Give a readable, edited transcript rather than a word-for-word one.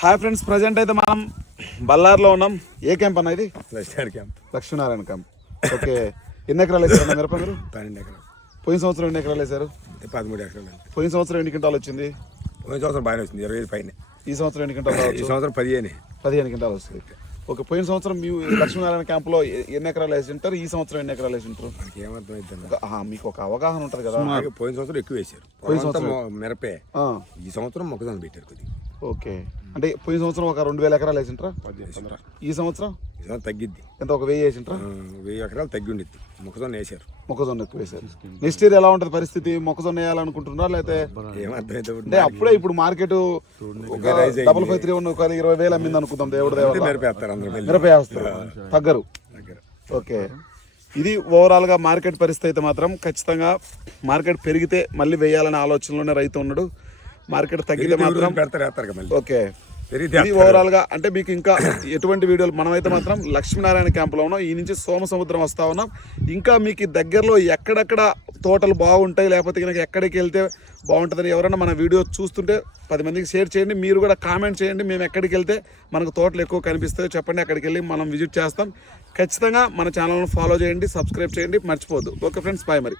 Hi friends, present అయితే మనం బల్లార్లో ఉన్నాం. ఏ క్యాంప్ అన్న ఇది? Camp, Lakshminarayana camp. ఓకే, ఎన్ని ఎకరాలు వేసారు మిరప మీరు? 12 ఎకరాలు. పోయిన సంవత్సరం ఎన్ని ఎకరాలు వేసారు? 13 ఎకరాలు. పోయిన సంవత్సరం ఎన్ని క్వింటాలు వచ్చింది? పోయిన సంవత్సరం బాగానే వచ్చింది, 25 పైన. ఈ సంవత్సరం ఎన్ని క్వింటాలు? ఈ సంవత్సరం 15 క్వింటాలు వస్తుంది. ఓకే, పోయిన సంవత్సరం మీ లక్ష్మీనారాయణ క్యాంప్లో ఎన్ని ఎకరాలు వేసి ఉంటారు? ఈ సంవత్సరం ఎన్ని ఎకరాలు వేసి ఉంటారు? మనకి ఏమర్థమైంది, మీకు ఒక అవగాహన ఉంటుంది కదా. పోయిన సంవత్సరం ఎక్కువ వేసారు. పోయిన సంవత్సరం మిరపే. ఈ సంవత్సరం మొక్కజొన్న పెట్టారు కొద్దిగా. ఓకే, అంటే పోయిన సంవత్సరం ఒక 2000 ఎకరాలు వేసి ఉంటారా? ఈ సంవత్సరం తగ్గిద్ది. ఎంత, ఒక 1000 వేసి ఉంటారా? 1000 ఎకరాలు తగ్గి ఉండిద్ది. మొక్కజొన్న వేసారు. మొక్కజొన్న ఎక్కువ వేసారు. నెక్స్ట్ ఇయర్ ఎలా ఉంటుంది పరిస్థితి? మొక్కజొన్న వేయాలనుకుంటున్నారా లేకపోతే? ఏమర్థమైతే అంటే అప్పుడే ఇప్పుడు మార్కెట్ 553 ఉన్న 20,000 అమ్మింది అనుకుందాం. దేవుడు మిరపేస్తారు, అందరూ మిరపేస్తారు, తగ్గరు. ఓకే, ఇది ఓవరాల్గా మార్కెట్ పరిస్థితి అయితే మాత్రం ఖచ్చితంగా మార్కెట్ పెరిగితే మళ్ళీ వేయాలనే ఆలోచనలోనే రైతు ఉన్నాడు. మార్కెట్ తగ్గితే మాత్రం పెడతారు. ఓకే, ఇది ఓవరాల్ గా. అంటే మీకు ఇంకా ఎటువంటి వీడియోలు, మనమైతే మాత్రం లక్ష్మీనారాయణ క్యాంపులో ఉన్నాం. ఈ నుంచి సోమసముద్రం వస్తా ఉన్నాం. ఇంకా మీకు దగ్గరలో ఎక్కడెక్కడ తోటలు బాగుంటాయి, లేకపోతే కనుక ఎక్కడికి వెళ్తే బాగుంటుందని ఎవరైనా మన వీడియో చూస్తుంటే 10 మందికి షేర్ చేయండి. మీరు కూడా కామెంట్ చేయండి, మేము ఎక్కడికి వెళ్తే మనకు తోటలు ఎక్కువ కనిపిస్తాయో చెప్పండి, అక్కడికి వెళ్ళి మనం విజిట్ చేస్తాం. ఖచ్చితంగా మన ఛానల్ను ఫాలో చేయండి, సబ్స్క్రైబ్ చేయండి, మర్చిపోవద్దు. ఓకే ఫ్రెండ్స్, బాయ్ మరి.